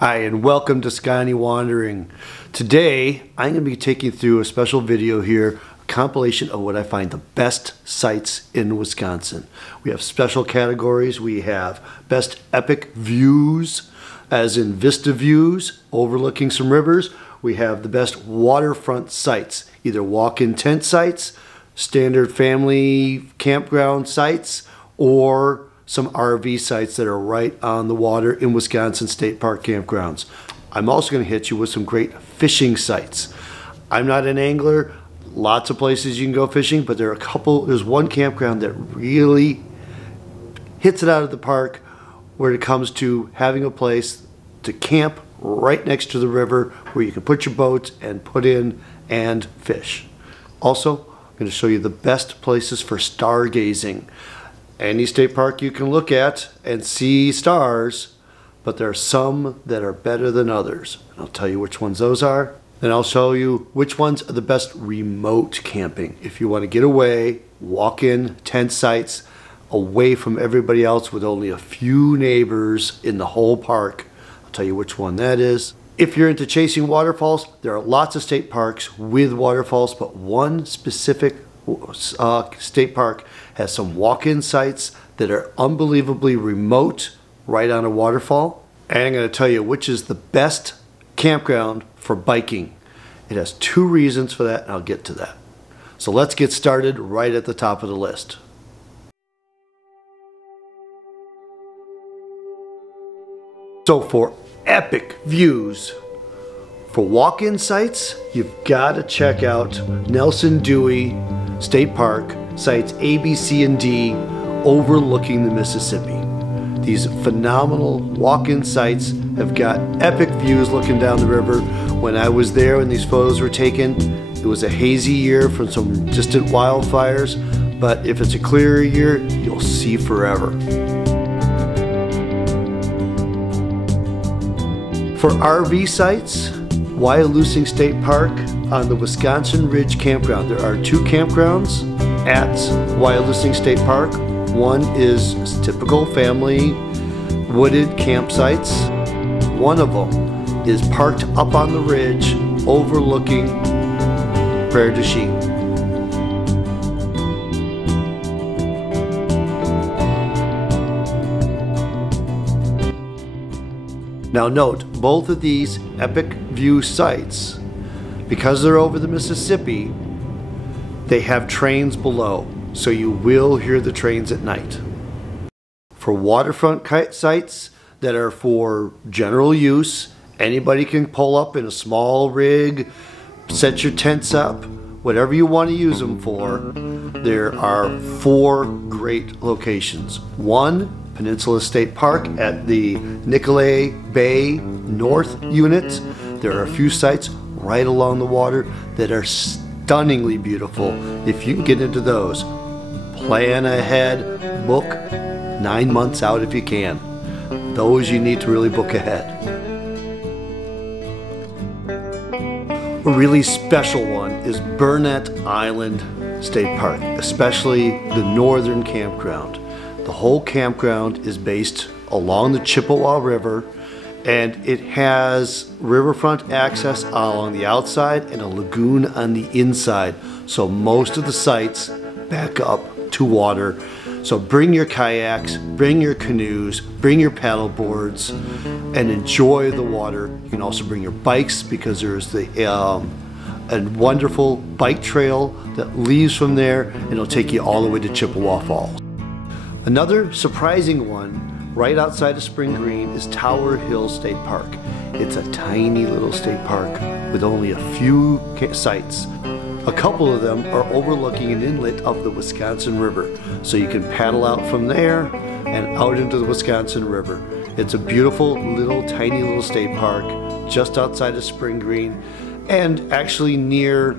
Hi, and welcome to Scotty Wandering. Today, I'm going to be taking you through a special video here, a compilation of what I find the best sites in Wisconsin. We have special categories. We have best epic views, as in vista views, overlooking some rivers. We have the best waterfront sites, either walk-in tent sites, standard family campground sites, or some RV sites that are right on the water in Wisconsin State Park campgrounds. I'm also going to hit you with some great fishing sites. I'm not an angler, lots of places you can go fishing, but there's one campground that really hits it out of the park when it comes to having a place to camp right next to the river where you can put your boats and put in and fish. Also, I'm going to show you the best places for stargazing. Any state park you can look at and see stars, but there are some that are better than others. I'll tell you which ones those are. Then I'll show you which ones are the best remote camping. If you want to get away, walk in tent sites, away from everybody else with only a few neighbors in the whole park. I'll tell you which one that is. If you're into chasing waterfalls, there are lots of state parks with waterfalls, but one specific state park has some walk-in sites that are unbelievably remote right on a waterfall. And I'm going to tell you which is the best campground for biking. It has two reasons for that, and I'll get to that. So let's get started right at the top of the list. So for epic views, for walk-in sites, you've got to check out Nelson Dewey State Park sites A, B, C, and D overlooking the Mississippi. These phenomenal walk-in sites have got epic views looking down the river. When I was there when these photos were taken, it was a hazy year from some distant wildfires, but if it's a clearer year, you'll see forever. For RV sites, Wyalusing State Park on the Wisconsin Ridge Campground. There are two campgrounds at Wyalusing State Park. One is typical family wooded campsites. One of them is parked up on the ridge overlooking Prairie du Chien. Now note, both of these epic view sites, because they're over the Mississippi, they have trains below, so you will hear the trains at night. For waterfront sites that are for general use, anybody can pull up in a small rig, set your tents up, whatever you want to use them for. There are four great locations. One, Peninsula State Park at the Nicolet Bay North Unit. There are a few sites right along the water that are stunningly beautiful. If you can get into those, plan ahead, book 9 months out if you can. Those you need to really book ahead. A really special one is Burnett Island State Park, especially the northern campground. The whole campground is based along the Chippewa River, and it has riverfront access along the outside and a lagoon on the inside. So most of the sites back up to water. So bring your kayaks, bring your canoes, bring your paddle boards, and enjoy the water. You can also bring your bikes because there's a wonderful bike trail that leaves from there and it'll take you all the way to Chippewa Falls. Another surprising one right outside of Spring Green is Tower Hill State Park. It's a tiny little state park with only a few sites. A couple of them are overlooking an inlet of the Wisconsin River, so you can paddle out from there and out into the Wisconsin River. It's a beautiful tiny little state park just outside of Spring Green and actually near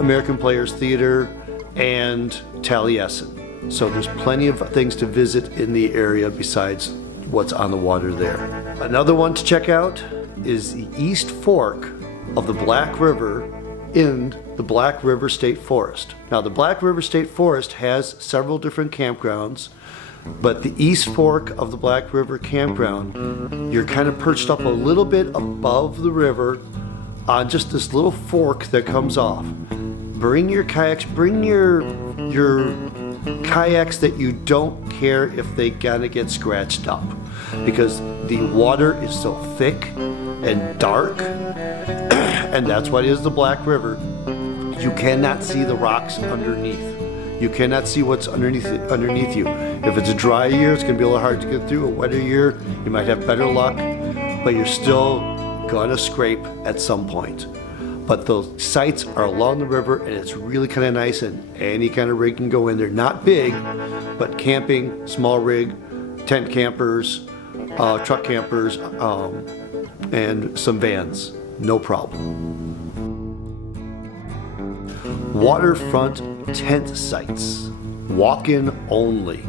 American Players Theater and Taliesin. So there's plenty of things to visit in the area besides what's on the water there. Another one to check out is the East Fork of the Black River in the Black River State Forest. Now the Black River State Forest has several different campgrounds. But the East Fork of the Black River Campground, you're kind of perched up a little bit above the river on just this little fork that comes off. Bring your kayaks, bring your kayaks that you don't care if they gotta get scratched up, because the water is so thick and dark, and that's what is the Black River. You cannot see the rocks underneath. You cannot see what's underneath you. If it's a dry year, it's gonna be a little hard to get through. A wetter year, you might have better luck, but you're still gonna scrape at some point. But those sites are along the river, and it's really kind of nice, and any kind of rig can go in there. Not big, but camping, small rig, tent campers, truck campers, and some vans, no problem. Waterfront tent sites, walk-in only.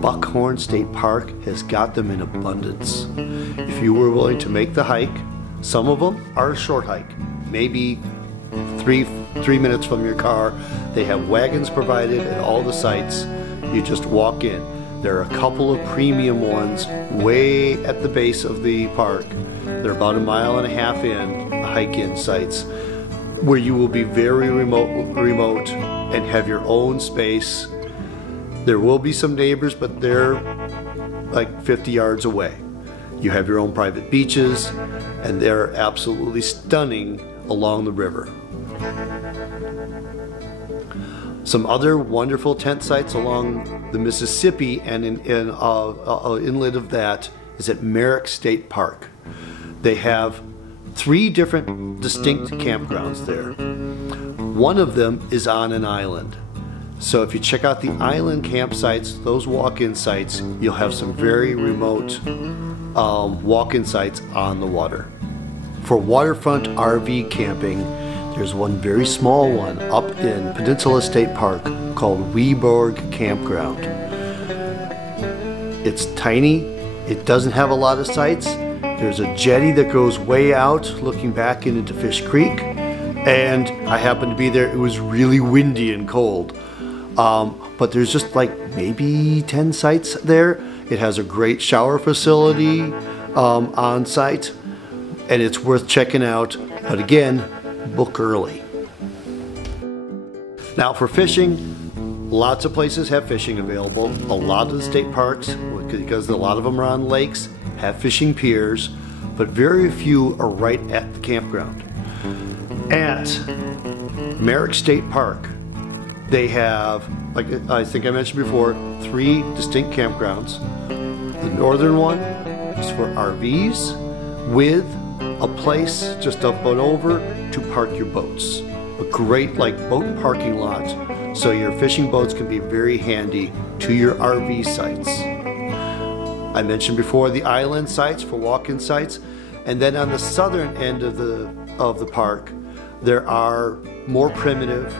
Buckhorn State Park has got them in abundance. If you were willing to make the hike, some of them are a short hike, maybe three minutes from your car. They have wagons provided at all the sites. You just walk in. There are a couple of premium ones way at the base of the park. They're about 1.5 miles in, hike-in sites, where you will be very remote and have your own space. There will be some neighbors, but they're like 50 yards away. You have your own private beaches, and they're absolutely stunning along the river. Some other wonderful tent sites along the Mississippi and in inlet of that is at Merrick State Park. They have 3 different distinct campgrounds there. One of them is on an island. So if you check out the island campsites, those walk-in sites, you'll have some very remote walk-in sites on the water. For waterfront RV camping, there's one very small one up in Peninsula State Park called Weborg Campground. It's tiny, it doesn't have a lot of sites. There's a jetty that goes way out looking back into Fish Creek, and I happened to be there. It was really windy and cold. But there's just like maybe 10 sites there. It has a great shower facility on site, and it's worth checking out. But again, book early. Now for fishing, lots of places have fishing available. A lot of the state parks, because a lot of them are on lakes, have fishing piers, but very few are right at the campground. At Merrick State Park, they have, like I think I mentioned before, 3 distinct campgrounds. The northern one is for RVs with a place just up and over to park your boats. A great boat parking lot, so your fishing boats can be very handy to your RV sites. I mentioned before the island sites for walk-in sites, and then on the southern end of the park, there are more primitive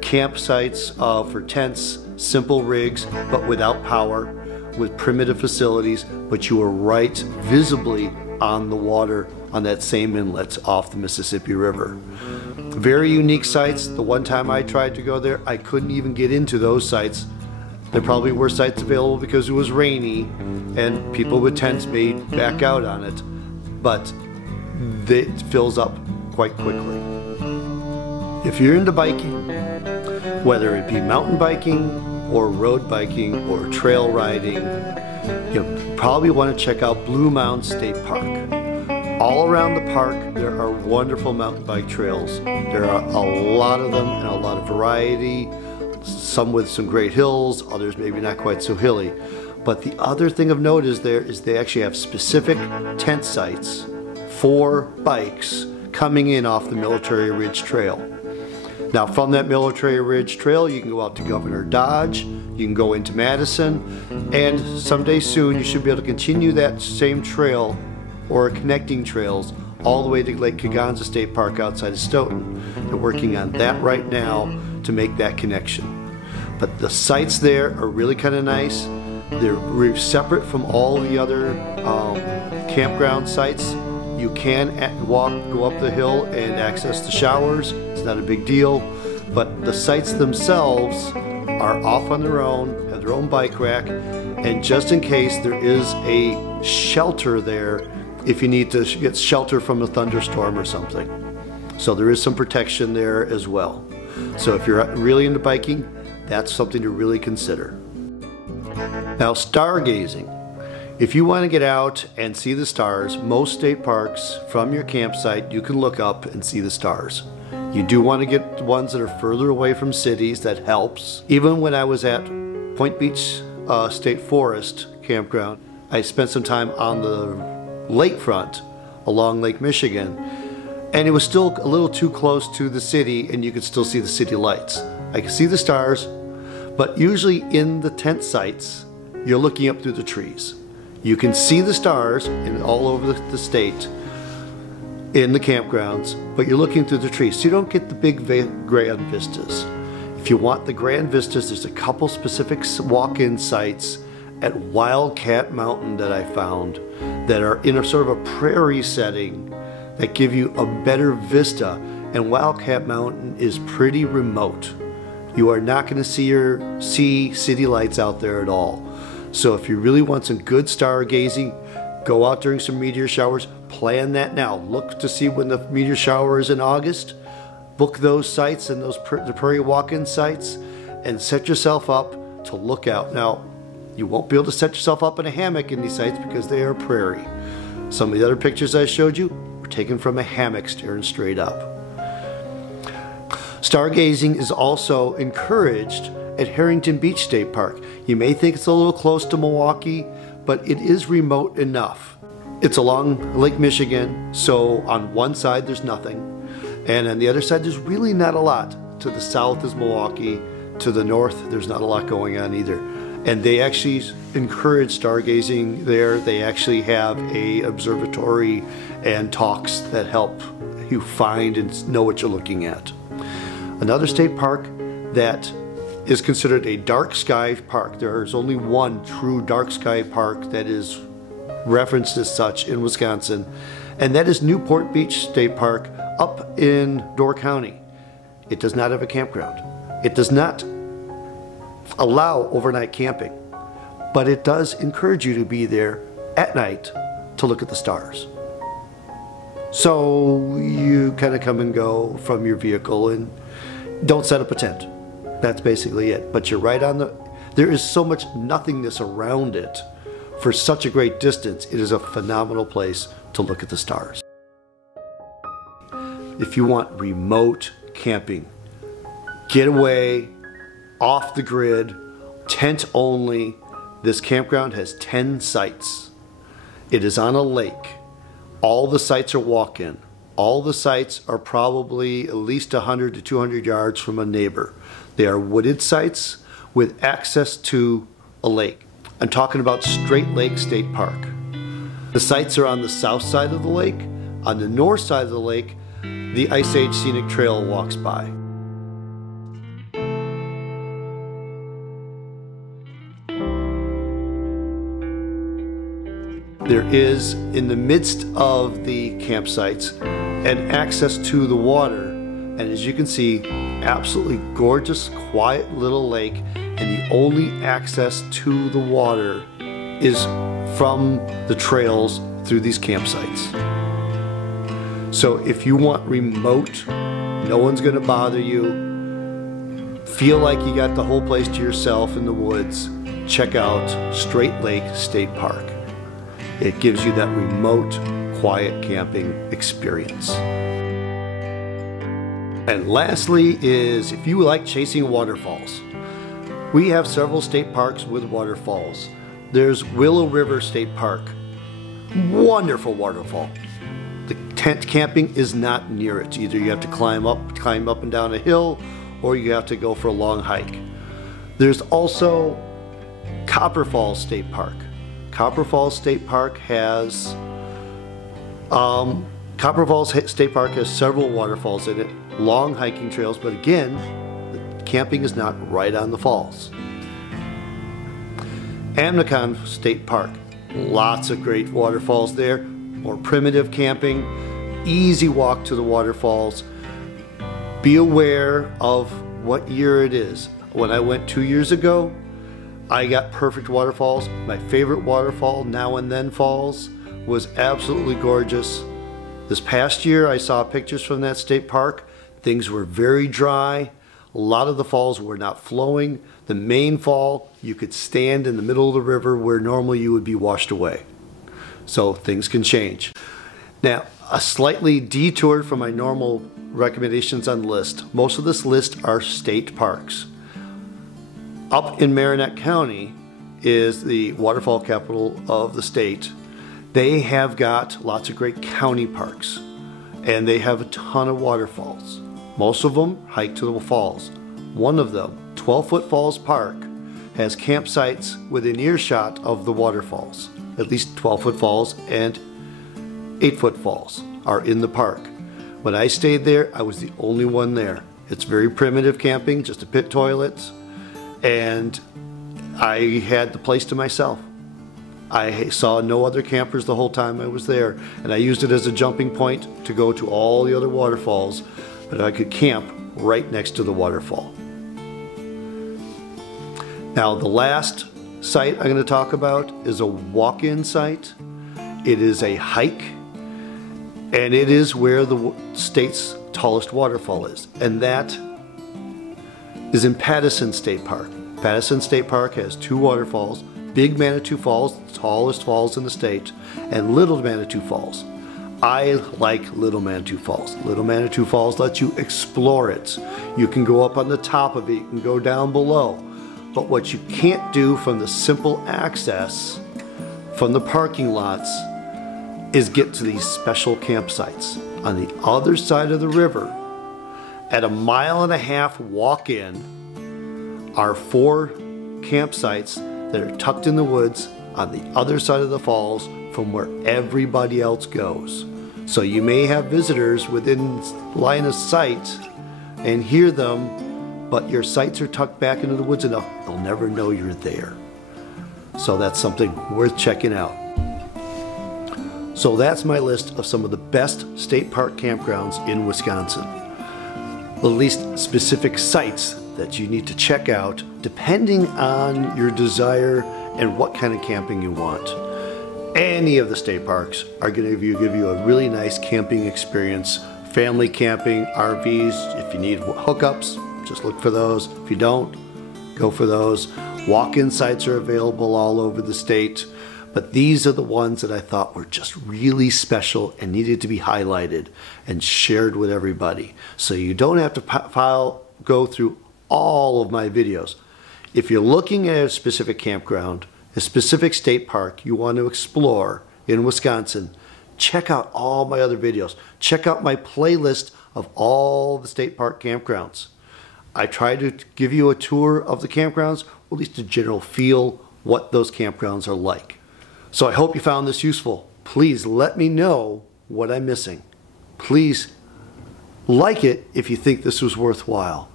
campsites for tents, simple rigs, but without power, with primitive facilities, but you are right visibly on the water on that same inlet off the Mississippi River. Very unique sites. The one time I tried to go there, I couldn't even get into those sites. There probably were sites available because it was rainy and people with tents may back out on it, but it fills up quite quickly. If you're into biking, whether it be mountain biking or road biking or trail riding, you probably want to check out Blue Mountain State Park. All around the park, there are wonderful mountain bike trails. There are a lot of them and a lot of variety, some with some great hills, others maybe not quite so hilly. But the other thing of note is they actually have specific tent sites for bikes coming in off the Military Ridge Trail. Now from that Military Ridge Trail, you can go out to Governor Dodge, you can go into Madison, and someday soon you should be able to continue that same trail or connecting trails all the way to Lake Kaganza State Park outside of Stoughton. They're working on that right now to make that connection. But the sites there are really kind of nice. They're separate from all the other campground sites. You can go up the hill and access the showers. It's not a big deal. But the sites themselves are off on their own, have their your own bike rack, and just in case, there is a shelter there if you need to get shelter from a thunderstorm or something. So there is some protection there as well. So if you're really into biking, that's something to really consider. Now, stargazing. If you want to get out and see the stars, most state parks from your campsite, you can look up and see the stars. You do want to get ones that are further away from cities. That helps. Even when I was at Point Beach State Forest campground, I spent some time on the lakefront along Lake Michigan, and it was still a little too close to the city, and you could still see the city lights. I could see the stars, but usually in the tent sites, you're looking up through the trees. You can see the stars all over the state in the campgrounds, but you're looking through the trees, so you don't get the big grand vistas. If you want the grand vistas, there's a couple specific walk-in sites at Wildcat Mountain that I found that are in a sort of a prairie setting that give you a better vista, and Wildcat Mountain is pretty remote. You are not going to see city lights out there at all. So if you really want some good stargazing, go out during some meteor showers. Plan that now. Look to see when the meteor shower is in August. Book those sites and the prairie walk-in sites, and set yourself up to look out. Now, you won't be able to set yourself up in a hammock in these sites because they are prairie. Some of the other pictures I showed you were taken from a hammock staring straight up. Stargazing is also encouraged at Harrington Beach State Park. You may think it's a little close to Milwaukee, but it is remote enough. It's along Lake Michigan, so on one side there's nothing, and on the other side there's really not a lot. To the south is Milwaukee, to the north there's not a lot going on either. And they actually encourage stargazing there. They actually have an observatory and talks that help you find and know what you're looking at. Another state park that is considered a dark sky park. There's only one true dark sky park that is referenced as such in Wisconsin, and that is Newport Beach State Park up in Door County. It does not have a campground. It does not allow overnight camping, but it does encourage you to be there at night to look at the stars. So you kind of come and go from your vehicle and don't set up a tent. That's basically it. But you're right on there is so much nothingness around it for such a great distance. It is a phenomenal place to look at the stars. If you want remote camping, get away, off the grid, tent only, this campground has 10 sites. It is on a lake. All the sites are walk-in. All the sites are probably at least 100 to 200 yards from a neighbor. They are wooded sites with access to a lake. I'm talking about Straight Lake State Park. The sites are on the south side of the lake. On the north side of the lake, the Ice Age Scenic Trail walks by. There is, in the midst of the campsites, an access to the water, and as you can see, absolutely gorgeous, quiet little lake, and the only access to the water is from the trails through these campsites. So if you want remote, no one's going to bother you, feel like you got the whole place to yourself in the woods, check out Straight Lake State Park. It gives you that remote, quiet camping experience. And lastly is, if you like chasing waterfalls, we have several state parks with waterfalls. There's Willow River State Park, wonderful waterfall. The tent camping is not near it. Either you have to climb up and down a hill, or you have to go for a long hike. There's also Copper Falls State Park. Copper Falls State Park has several waterfalls in it, long hiking trails, but again, the camping is not right on the falls. Amnicon State Park, lots of great waterfalls there, more primitive camping, easy walk to the waterfalls. Be aware of what year it is. When I went 2 years ago, I got perfect waterfalls. My favorite waterfall, Now and Then Falls, was absolutely gorgeous. This past year I saw pictures from that state park. Things were very dry. A lot of the falls were not flowing. The main fall, you could stand in the middle of the river where normally you would be washed away. So things can change. Now, a slightly detour from my normal recommendations on the list. Most of this list are state parks. Up in Marinette County is the waterfall capital of the state. They have got lots of great county parks, and they have a ton of waterfalls. Most of them hike to the falls. One of them, 12-Foot Falls Park, has campsites within earshot of the waterfalls. At least 12-Foot Falls and 8-Foot Falls are in the park. When I stayed there, I was the only one there. It's very primitive camping, just a pit toilet, and I had the place to myself. I saw no other campers the whole time I was there, and I used it as a jumping point to go to all the other waterfalls, but I could camp right next to the waterfall. Now, the last site I'm going to talk about is a walk-in site. It is a hike, and it is where the state's tallest waterfall is, and that is in Pattison State Park. Pattison State Park has two waterfalls, Big Manitou Falls, the tallest falls in the state, and Little Manitou Falls. I like Little Manitou Falls. Little Manitou Falls lets you explore it. You can go up on the top of it, you can go down below. But what you can't do from the simple access from the parking lots is get to these special campsites. On the other side of the river, at 1.5 mile walk in, are 4 campsites that are tucked in the woods on the other side of the falls from where everybody else goes. So you may have visitors within line of sight and hear them, but your sites are tucked back into the woods enough, they'll never know you're there. So that's something worth checking out. So that's my list of some of the best state park campgrounds in Wisconsin. The least specific sites that you need to check out depending on your desire and what kind of camping you want. Any of the state parks are going to give you a really nice camping experience. Family camping, RVs, if you need hookups, just look for those. If you don't, go for those. Walk-in sites are available all over the state, but these are the ones that I thought were just really special and needed to be highlighted and shared with everybody. So you don't have to go through all of my videos. If you're looking at a specific campground, a specific state park you want to explore in Wisconsin, check out all my other videos. Check out my playlist of all the state park campgrounds. I try to give you a tour of the campgrounds, or at least a general feel what those campgrounds are like. So I hope you found this useful. Please let me know what I'm missing. Please like it if you think this was worthwhile.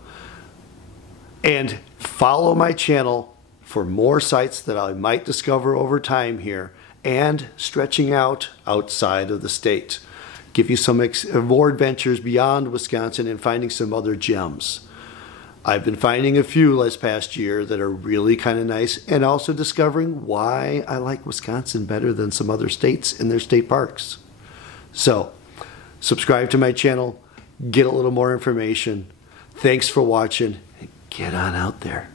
And follow my channel for more sites that I might discover over time here and stretching out outside of the state. Give you some more adventures beyond Wisconsin and finding some other gems. I've been finding a few this past year that are really kind of nice, and also discovering why I like Wisconsin better than some other states in their state parks. So, subscribe to my channel, get a little more information. Thanks for watching, and get on out there.